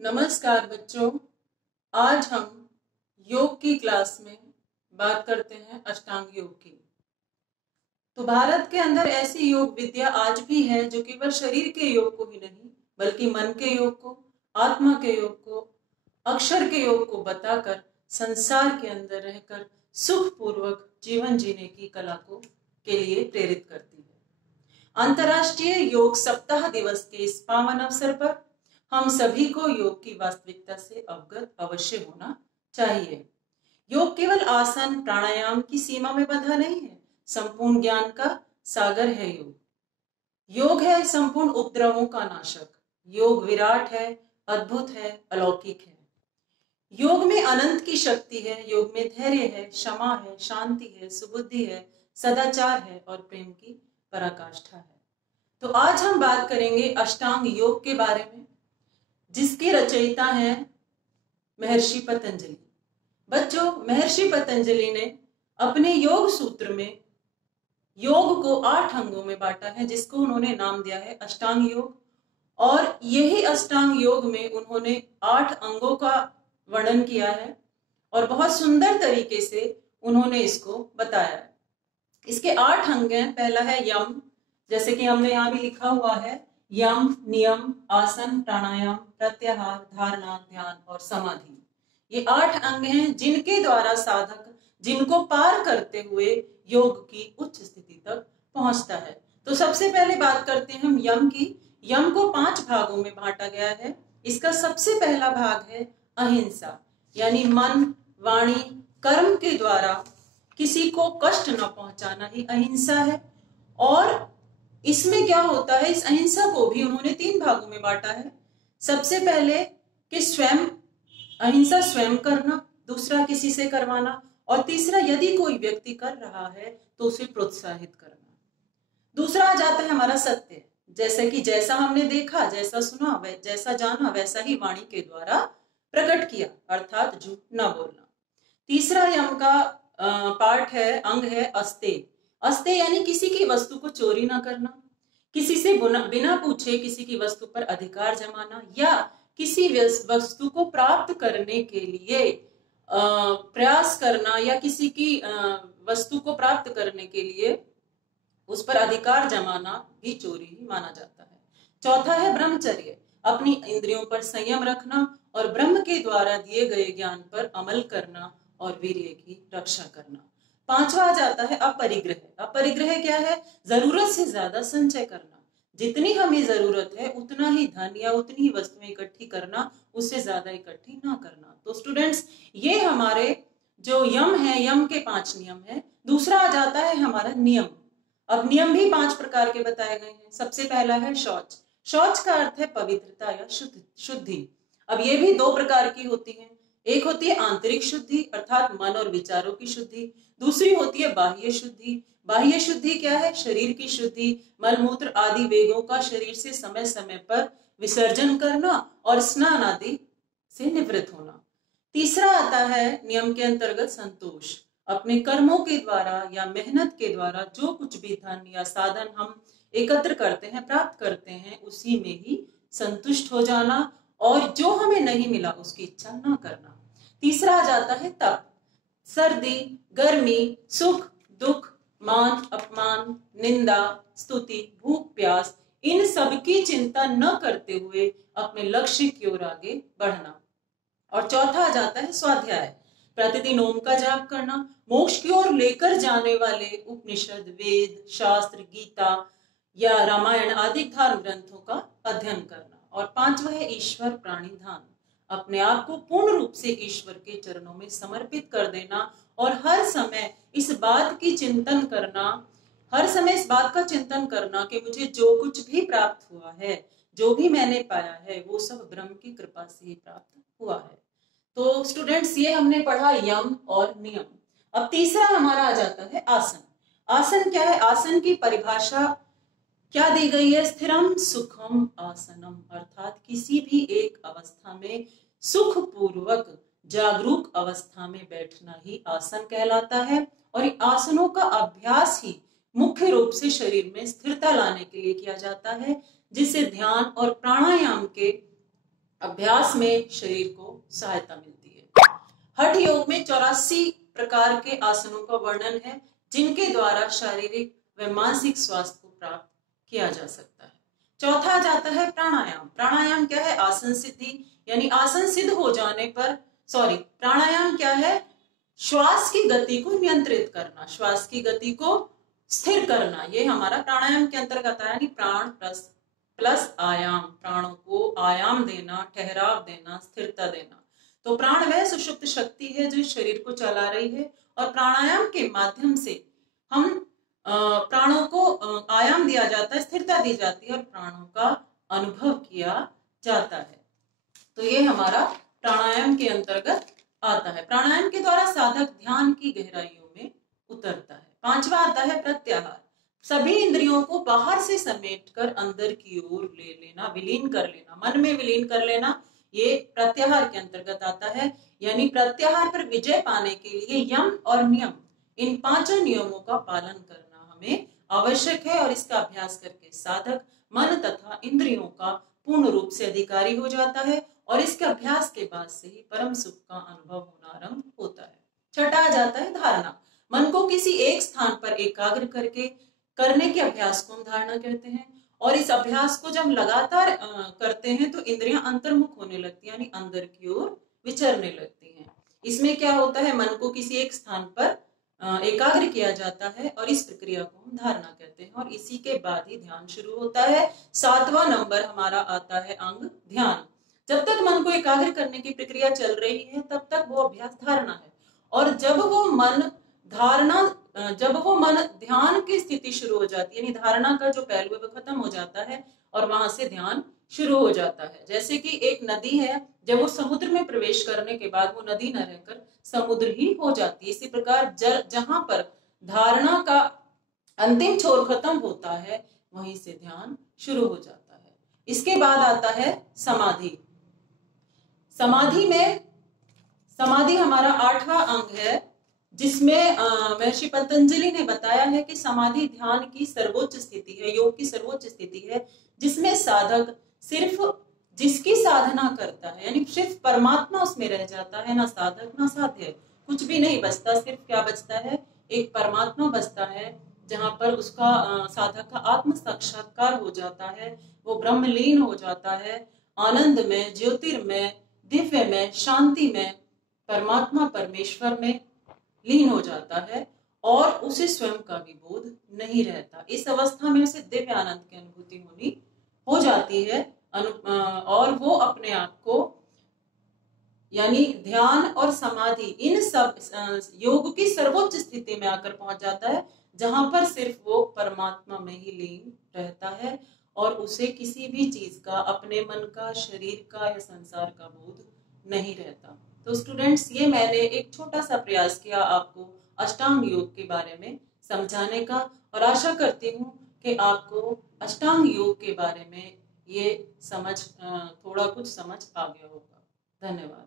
नमस्कार बच्चों। आज हम योग की क्लास में बात करते हैं अष्टांग योग की। तो भारत के अंदर ऐसी योग विद्या आज भी है जो केवल शरीर के योग को ही नहीं बल्कि मन के योग को, आत्मा के योग को, अक्षर के योग को बताकर संसार के अंदर रहकर सुखपूर्वक जीवन जीने की कला को के लिए प्रेरित करती है। अंतर्राष्ट्रीय योग सप्ताह दिवस के इस पावन अवसर पर हम सभी को योग की वास्तविकता से अवगत अवश्य होना चाहिए। योग केवल आसन प्राणायाम की सीमा में बंधा नहीं है, संपूर्ण ज्ञान का सागर है योग। योग है संपूर्ण उपद्रवों का नाशक। योग विराट है, अद्भुत है, अलौकिक है। योग में अनंत की शक्ति है। योग में धैर्य है, क्षमा है, शांति है, सुबुद्धि है, सदाचार है और प्रेम की पराकाष्ठा है। तो आज हम बात करेंगे अष्टांग योग के बारे में, जिसके रचयिता हैं महर्षि पतंजलि। बच्चों, महर्षि पतंजलि ने अपने योग सूत्र में योग को 8 अंगों में बांटा है, जिसको उन्होंने नाम दिया है अष्टांग योग। और यही अष्टांग योग में उन्होंने 8 अंगों का वर्णन किया है और बहुत सुंदर तरीके से उन्होंने इसको बताया है। इसके 8 अंग हैं। पहला है यम, जैसे कि हमने यहाँ भी लिखा हुआ है, यम, नियम, आसन, प्राणायाम, प्रत्याहार, धारणा, ध्यान और समाधि। ये 8 अंग हैं जिनके द्वारा साधक जिनको पार करते हुए योग की उच्च स्थिति तक पहुंचता है। तो सबसे पहले बात करते हैं हम यम की। यम को 5 भागों में बांटा गया है। इसका सबसे पहला भाग है अहिंसा, यानी मन, वाणी, कर्म के द्वारा किसी को कष्ट न पहुंचाना ही अहिंसा है। और इसमें क्या होता है, इस अहिंसा को भी उन्होंने 3 भागों में बांटा है। सबसे पहले कि स्वयं अहिंसा स्वयं करना, दूसरा किसी से करवाना और तीसरा यदि कोई व्यक्ति कर रहा है तो उसे प्रोत्साहित करना। दूसरा आ जाता है हमारा सत्य, जैसे कि जैसा हमने देखा, जैसा सुना, जैसा जाना वैसा ही वाणी के द्वारा प्रकट किया, अर्थात झूठ न बोलना। तीसरा यम का पार्ट है, अंग है अस्तेय। अस्तेय यानी किसी की वस्तु को चोरी ना करना, किसी से बिना पूछे किसी की वस्तु पर अधिकार जमाना या किसी वस्तु को प्राप्त करने के लिए प्रयास करना या किसी की वस्तु को प्राप्त करने के लिए उस पर अधिकार जमाना भी चोरी ही माना जाता है। चौथा है ब्रह्मचर्य, अपनी इंद्रियों पर संयम रखना और ब्रह्म के द्वारा दिए गए ज्ञान पर अमल करना और वीर्य की रक्षा करना। 5वां आ जाता है अपरिग्रह। अपरिग्रह क्या है? जरूरत से ज्यादा संचय करना। जितनी हमें जरूरत है उतना ही धन या उतनी ही वस्तुएं इकट्ठी करना, उससे ज्यादा इकट्ठी ना करना। तो स्टूडेंट्स, ये हमारे जो यम है, यम के 5 नियम है। दूसरा आ जाता है हमारा नियम। अब नियम भी 5 प्रकार के बताए गए हैं। सबसे पहला है शौच। शौच का अर्थ है पवित्रता या शुद्धि। अब ये भी 2 प्रकार की होती है। एक होती है आंतरिक शुद्धि, अर्थात मन और विचारों की शुद्धि। दूसरी होती है बाह्य शुद्धि। बाह्य शुद्धि क्या है? शरीर की शुद्धि, मलमूत्र आदि वेगों का शरीर से समय समय पर विसर्जन करना और स्नान आदि से निवृत्त होना। तीसरा आता है नियम के अंतर्गत संतोष। अपने कर्मों के द्वारा या मेहनत के द्वारा जो कुछ भी धन या साधन हम एकत्र करते हैं, प्राप्त करते हैं, उसी में ही संतुष्ट हो जाना और जो हमें नहीं मिला उसकी इच्छा ना करना। तीसरा आ जाता है तप। सर्दी, गर्मी, सुख, दुख, मान अपमान, निंदा, स्तुति, भूख प्यास, इन सब की चिंता न करते हुए अपने लक्ष्य की ओर आगे बढ़ना। और चौथा आ जाता है स्वाध्याय। प्रतिदिन ओम का जाप करना, मोक्ष की ओर लेकर जाने वाले उपनिषद, वेद, शास्त्र, गीता या रामायण आदि धर्म ग्रंथों का अध्ययन करना। और 5वां है ईश्वर प्राणी ध्यान। अपने आप को पूर्ण रूप से ईश्वर के चरणों में समर्पित कर देना और हर समय इस बात का चिंतन करना कि मुझे जो कुछ भी प्राप्त हुआ है, जो भी मैंने पाया है, वो सब ब्रह्म की कृपा से ही प्राप्त हुआ है। तो स्टूडेंट्स, ये हमने पढ़ा यम और नियम। अब तीसरा हमारा आ जाता है आसन। आसन क्या है? आसन की परिभाषा क्या दी गई है? स्थिरम सुखम आसनम, अर्थात किसी भी एक अवस्था में सुखपूर्वक जागरूक अवस्था में बैठना ही आसन कहलाता है। और इन आसनों का अभ्यास ही मुख्य रूप से शरीर में स्थिरता लाने के लिए किया जाता है, जिसे ध्यान और प्राणायाम के अभ्यास में शरीर को सहायता मिलती है। हठ योग में 84 प्रकार के आसनों का वर्णन है, जिनके द्वारा शारीरिक व मानसिक स्वास्थ्य को प्राप्त किया जा सकता है। चौथा आ जाता है प्राणायाम। प्राणायाम क्या है? आसन सिद्धि, यानी आसन सिद्ध हो जाने पर प्राणायाम क्या है? श्वास की गति को नियंत्रित करना, श्वास की गति को स्थिर करना, ये हमारा प्राणायाम के अंतर्गत है। यानी प्राण प्लस आयाम, प्राणों को आयाम देना, ठहराव देना, स्थिरता देना। तो प्राण वह सुषुप्त शक्ति है जो शरीर को चला रही है, और प्राणायाम के माध्यम से हम प्राणों को आयाम दिया जाता है, स्थिरता दी जाती है और प्राणों का अनुभव किया जाता है। तो ये हमारा प्राणायाम के अंतर्गत आता है। प्राणायाम के द्वारा साधक ध्यान की गहराइयों में उतरता है। पांचवा आता है प्रत्याहार। सभी इंद्रियों को बाहर से समेटकर अंदर की ओर ले लेना, विलीन कर लेना, मन में विलीन कर लेना, ये प्रत्याहार के अंतर्गत आता है। यानी प्रत्याहार पर विजय पाने के लिए यम और नियम, इन पांचों नियमों का पालन करना हमें आवश्यक है, और इसका अभ्यास करके साधक मन तथा इंद्रियों का पूर्ण रूप से अधिकारी हो जाता है, और इसके अभ्यास के बाद से ही परम सुख का अनुभव होना आरंभ होता है। छठा आ जाता है धारणा। मन को किसी एक स्थान पर एकाग्र करके करने के अभ्यास को हम धारणा कहते हैं, और इस अभ्यास को जब लगातार करते हैं तो इंद्रियां अंतर्मुख होने लगती है, यानी अंदर की ओर विचरने लगती हैं। इसमें क्या होता है? मन को किसी एक स्थान पर एकाग्र किया जाता है, और इस प्रक्रिया को हम धारणा कहते हैं, और इसी के बाद ही ध्यान शुरू होता है। 7वां नंबर हमारा आता है अंग ध्यान। जब तक मन को एकाग्र करने की प्रक्रिया चल रही है तब तक वो अभ्यास धारणा है, और जब वो मन ध्यान की स्थिति शुरू हो जाती है, यानी धारणा का जो पहलू है वो खत्म हो जाता है और वहां से ध्यान शुरू हो जाता है। जैसे कि एक नदी है, जब वो समुद्र में प्रवेश करने के बाद वो नदी न रहकर समुद्र ही हो जाती है। इसी प्रकार जहां पर धारणा का अंतिम छोर खत्म होता है वहीं से ध्यान शुरू हो जाता है। इसके बाद आता है समाधि। समाधि हमारा 8वां अंग है, जिसमें महर्षि पतंजलि ने बताया है कि समाधि ध्यान की सर्वोच्च स्थिति है, योग की सर्वोच्च स्थिति है, जिसमें साधक सिर्फ जिसकी साधना करता है, यानी सिर्फ परमात्मा उसमें रह जाता है, ना साधक ना साध्य, कुछ भी नहीं बचता। सिर्फ क्या बचता है? एक परमात्मा बचता है, जहां पर उसका साधक का आत्म साक्षात्कार हो जाता है, वो ब्रह्मलीन हो जाता है, आनंद में, ज्योतिर्मय, दिव्य में, शांति में, परमात्मा परमेश्वर में लीन हो जाता है, और उसे स्वयं का भी बोध नहीं रहता। इस अवस्था में उसे दिव्य आनंद की अनुभूति हो जाती है, और वो अपने आप को, यानी ध्यान और समाधि, इन सब योग की सर्वोच्च स्थिति में आकर पहुंच जाता है, जहां पर सिर्फ वो परमात्मा में ही लीन रहता है, और उसे किसी भी चीज का, अपने मन का, शरीर का या संसार का बोध नहीं रहता। तो स्टूडेंट्स, ये मैंने एक छोटा सा प्रयास किया आपको अष्टांग योग के बारे में समझाने का, और आशा करती हूँ कि आपको अष्टांग योग के बारे में ये थोड़ा कुछ समझ आ गया होगा। धन्यवाद।